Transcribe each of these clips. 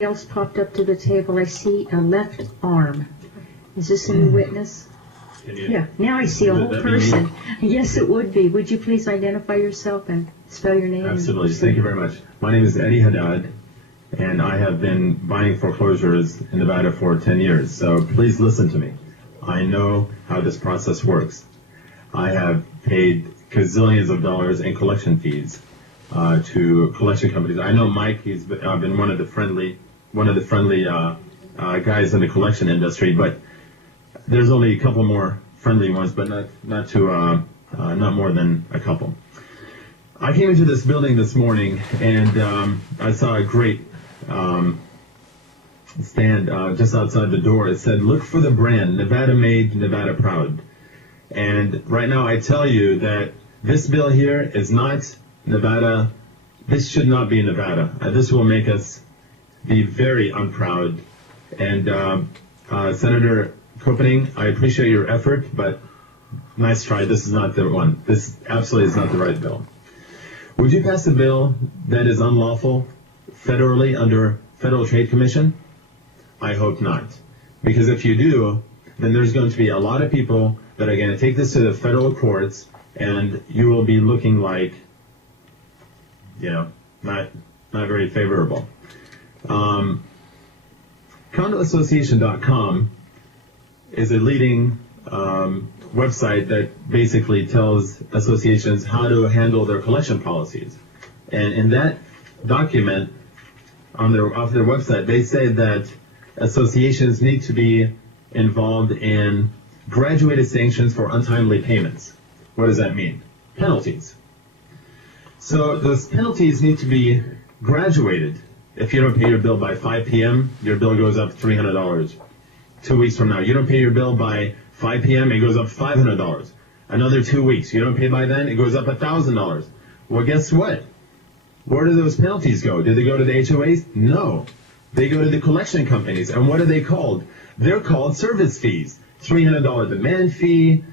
else popped up to the table. I see a left arm. Is this a new witness? Yeah, now I see a whole person. Yes, it would be. Would you please identify yourself and spell your name? Absolutely. Thank you very much. My name is Eddie Haddad, and I have been buying foreclosures in Nevada for 10 years. So please listen to me. I know how this process works. I have paid gazillions of dollars in collection fees to collection companies. I know Mike. He's been one of the friendly guys in the collection industry, but there's only a couple more friendly ones, but not more than a couple. I came into this building this morning, and I saw a great stand just outside the door. It said, "Look for the brand, Nevada made, Nevada proud." And right now I tell you that this bill here is not Nevada. This should not be Nevada. This will make us be very unproud. And Senator Copening, I appreciate your effort, but nice try. This is not the one. This absolutely is not the right bill. Would you pass a bill that is unlawful federally under Federal Trade Commission? I hope not. Because if you do, then there's going to be a lot of people that are going to take this to the federal courts, and you will be looking like, not very favorable. CondoAssociation.com is a leading website that basically tells associations how to handle their collection policies. And in that document off their website, they say that associations need to be involved in graduated sanctions for untimely payments. What does that mean? Penalties. So those penalties need to be graduated. If you don't pay your bill by 5 p.m., your bill goes up $300. 2 weeks from now, you don't pay your bill by 5 p.m., it goes up $500. Another 2 weeks, you don't pay by then, it goes up $1,000. Well, guess what? Where do those penalties go? Do they go to the HOAs? No. They go to the collection companies. And what are they called? They're called service fees. $300 demand fee,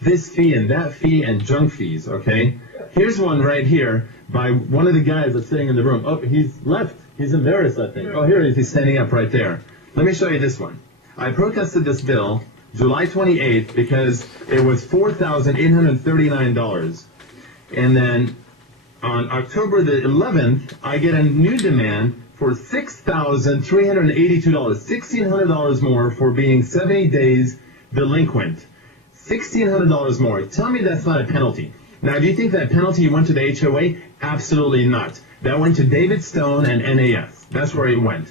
this fee and that fee, and junk fees, okay? Here's one right here by one of the guys that's sitting in the room. Oh, he's left. He's embarrassed, I think. Oh, here he is. He's standing up right there. Let me show you this one. I protested this bill July 28th because it was $4,839. And then on October the 11th, I get a new demand for $6,382, $1,600 more for being 70 days delinquent. $1,600 more. Tell me that's not a penalty. Now, do you think that penalty went to the HOA? Absolutely not. That went to David Stone and NAS. That's where it went.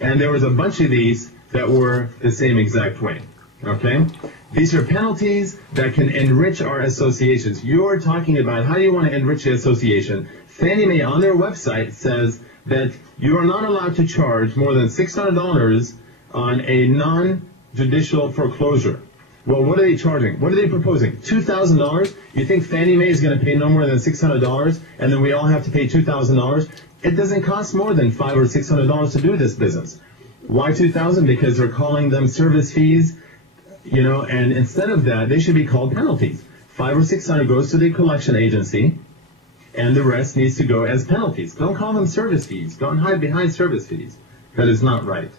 And there was a bunch of these that were the same exact way. Okay? These are penalties that can enrich our associations. You're talking about how you want to enrich the association. Fannie Mae on their website says that you are not allowed to charge more than $600 on a non-judicial foreclosure. Well, what are they charging? What are they proposing? $2,000? You think Fannie Mae is going to pay no more than $600, and then we all have to pay $2,000? It doesn't cost more than $500 or $600 to do this business. Why $2,000? Because they're calling them service fees, and instead of that, they should be called penalties. $500 or $600 goes to the collection agency, and the rest needs to go as penalties. Don't call them service fees. Don't hide behind service fees. That is not right.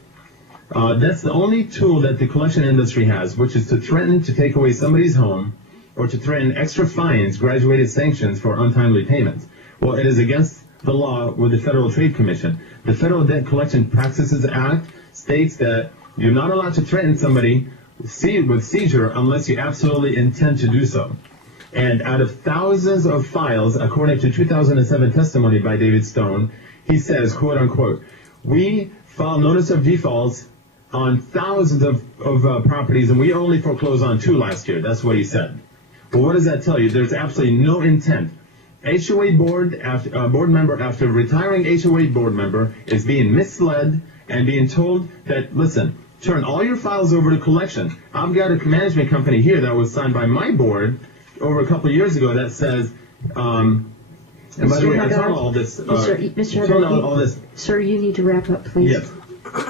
That's the only tool that the collection industry has, which is to threaten to take away somebody's home or to threaten extra fines, graduated sanctions for untimely payments. Well, it is against the law with the Federal Trade Commission. The Federal Debt Collection Practices Act states that you're not allowed to threaten somebody with seizure unless you absolutely intend to do so. And out of thousands of files, according to 2007 testimony by David Stone, he says, quote unquote, "We file notice of defaults on thousands of properties, and we only foreclosed on 2 last year." That's what he said. Well, what does that tell you? There's absolutely no intent. HOA board member after retiring HOA board member is being misled and being told that, listen, turn all your files over to collection. I've got a management company here that was signed by my board over a couple of years ago that says, and by the way, I told all this. Sir, you need to wrap up, please. Yes,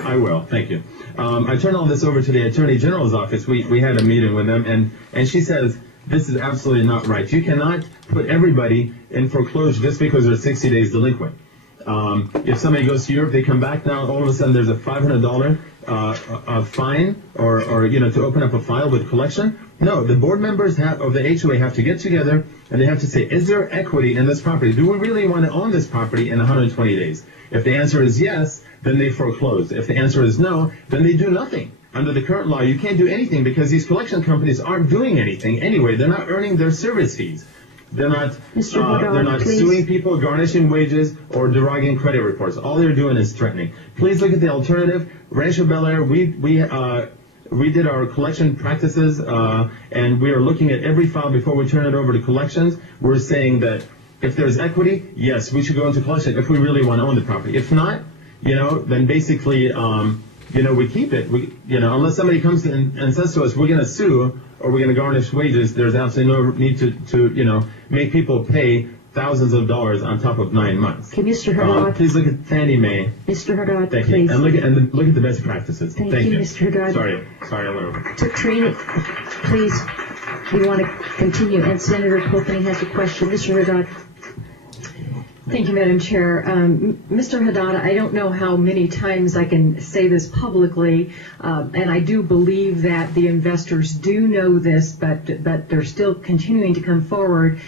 I will. Thank you. I turned all this over to the Attorney General's office. We had a meeting with them, and she says, this is absolutely not right. You cannot put everybody in foreclosure just because they're 60 days delinquent. If somebody goes to Europe, they come back now, all of a sudden there's a $500 fine or to open up a file with collection. No, the board members of the HOA have to get together and they have to say, is there equity in this property? Do we really want to own this property in 120 days? If the answer is yes, then they foreclose. If the answer is no, then they do nothing. Under the current law, you can't do anything because these collection companies aren't doing anything anyway. They're not earning their service fees. They're not suing people, garnishing wages, or derogating credit reports. All they're doing is threatening. Please look at the alternative. Rancho Bel Air, we did our collection practices, and we are looking at every file before we turn it over to collections. We're saying that if there's equity, yes, we should go into collection if we really want to own the property. If not, then basically, we keep it. Unless somebody comes in and says to us, we're going to sue or we're going to garnish wages, there's absolutely no need to make people pay thousands of dollars on top of 9 months. Okay, Mr. Haddad. Please look at Fannie Mae. Mr. Haddad, Thank please. You. And look at the best practices. Thank you, Mr. Haddad. Sorry, I went over. Trina, please, you want to continue? And Senator Copeland has a question. Mr. Haddad. Thank you, Madam Chair. Mr. Haddad, I don't know how many times I can say this publicly, and I do believe that the investors do know this, but they're still continuing to come forward.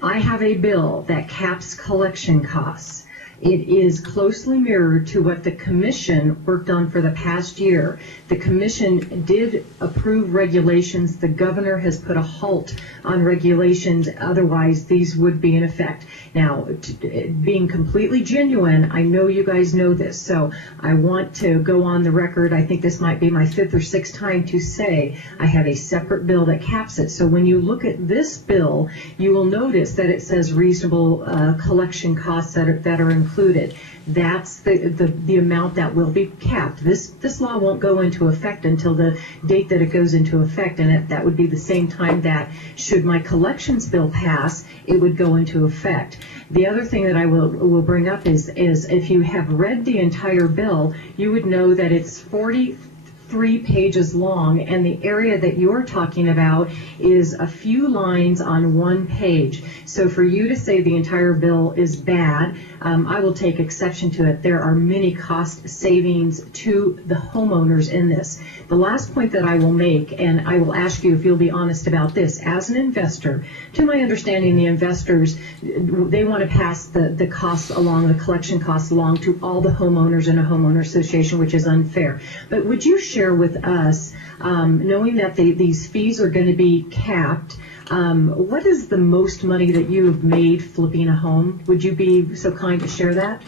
I have a bill that caps collection costs. It is closely mirrored to what the Commission worked on for the past year. The Commission did approve regulations. The Governor has put a halt on regulations. Otherwise, these would be in effect. Now, being completely genuine, I know you guys know this, so I want to go on the record. I think this might be my 5th or 6th time to say I have a separate bill that caps it. So when you look at this bill, you will notice that it says reasonable collection costs that are included. That's the amount that will be capped. This law won't go into effect until the date that it goes into effect, and that would be the same time that, should my collections bill pass, it would go into effect. The other thing that I will bring up is if you have read the entire bill, you would know that it's 43 pages long, and the area that you're talking about is a few lines on one page. So for you to say the entire bill is bad, I will take exception to it. There are many cost savings to the homeowners in this. The last point that I will make, and I will ask you if you'll be honest about this, as an investor, to my understanding, the investors, they want to pass the costs along, the collection costs along to all the homeowners in a homeowner association, which is unfair. But would you share with us, knowing that these fees are going to be capped, what is the most money that you have made flipping a home? Would you be so kind to share that?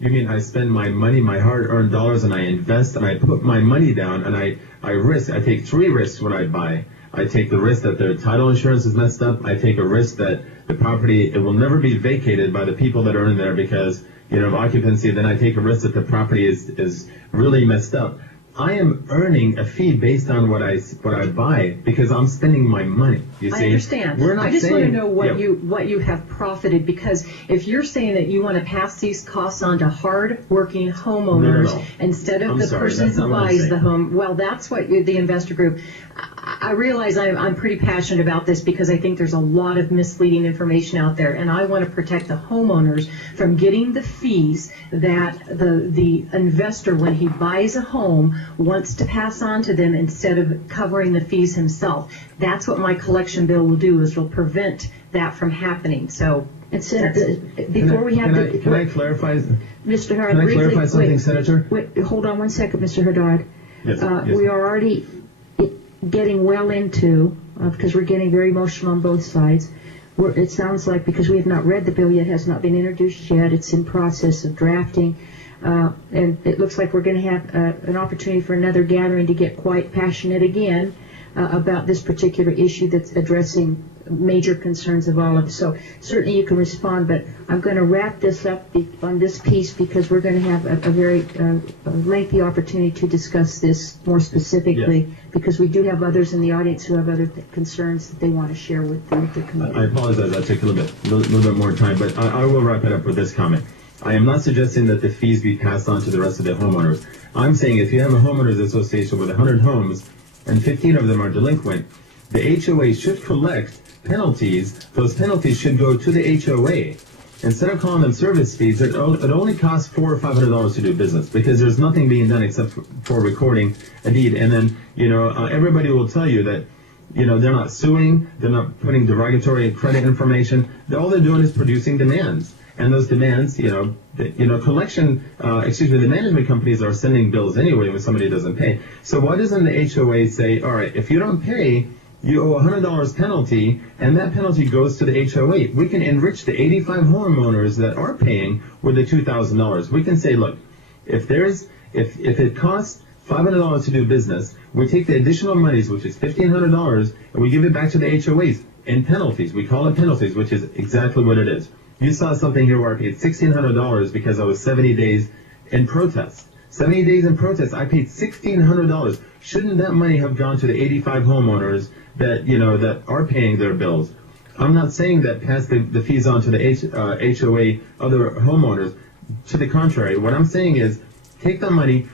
You mean I spend my money, my hard-earned dollars, and I invest, and I put my money down, and I risk. I take 3 risks when I buy. I take the risk that the title insurance is messed up. I take a risk that the property, it will never be vacated by the people that are in there because, of occupancy. Then I take a risk that the property is really messed up. I am earning a fee based on what I buy because I'm spending my money. You see, I understand. I just want to know what you have profited, because if you're saying that you want to pass these costs on to hard-working homeowners instead of the person who buys the home, well, that's what the investor group. I realize I'm pretty passionate about this because I think there's a lot of misleading information out there, and I want to protect the homeowners from getting the fees that the investor, when he buys a home, wants to pass on to them instead of covering the fees himself. That's what my collection bill will do, is will prevent that from happening. So before we have can I clarify? Mr. Haddad, can I clarify something, Senator? Wait, hold on one second, Mr. Haddad. Yes. We are already getting well into, because we're getting very emotional on both sides. It sounds like, because we have not read the bill yet, has not been introduced yet, it's in process of drafting, and it looks like we're going to have an opportunity for another gathering to get quite passionate again about this particular issue that's addressing major concerns of all of us. So certainly you can respond, but I'm going to wrap this up on this piece because we're going to have a very lengthy opportunity to discuss this more specifically, because we do have others in the audience who have other concerns that they want to share with the committee. I apologize, I took a little bit more time, but I will wrap it up with this comment. I am not suggesting that the fees be passed on to the rest of the homeowners. I'm saying if you have a homeowners association with 100 homes and 15 of them are delinquent, the HOA should collect penalties. Those penalties should go to the HOA. instead of calling them service fees, it only costs $400 or $500 to do business, because there's nothing being done except for recording a deed. And then, everybody will tell you that, they're not suing, they're not putting derogatory credit information. All they're doing is producing demands. And those demands, the management companies are sending bills anyway when somebody doesn't pay. So why doesn't the HOA say, all right, if you don't pay, you owe $100 penalty, and that penalty goes to the HOA. We can enrich the 85 homeowners that are paying with the $2,000. We can say, look, if it costs $500 to do business, we take the additional monies, which is $1,500, and we give it back to the HOAs in penalties. We call it penalties, which is exactly what it is. You saw something here where I paid $1,600 because I was 70 days in protest. 70 days in protest, I paid $1,600. Shouldn't that money have gone to the 85 homeowners that, that are paying their bills? I'm not saying that pass the fees on to the HOA, other homeowners. To the contrary, what I'm saying is take the money,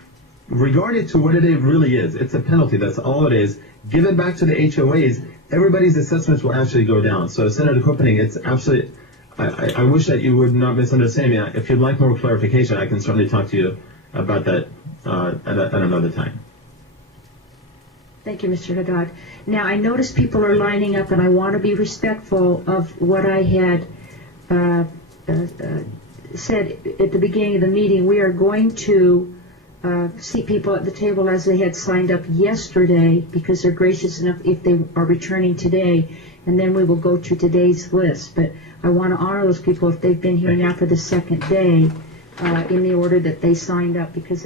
regard it to what it really is. It's a penalty. That's all it is. Give it back to the HOAs. Everybody's assessments will actually go down. So, Senator Copening, it's absolutely... I wish that you would not misunderstand me. If you'd like more clarification, I can certainly talk to you about that at another time. Thank you, Mr. Haddad. Now, I notice people are lining up, and I want to be respectful of what I had said at the beginning of the meeting. We are going to seat people at the table as they had signed up yesterday, because they're gracious enough if they are returning today, and then we will go to today's list. But I want to honor those people if they've been here now for the second day in the order that they signed up, because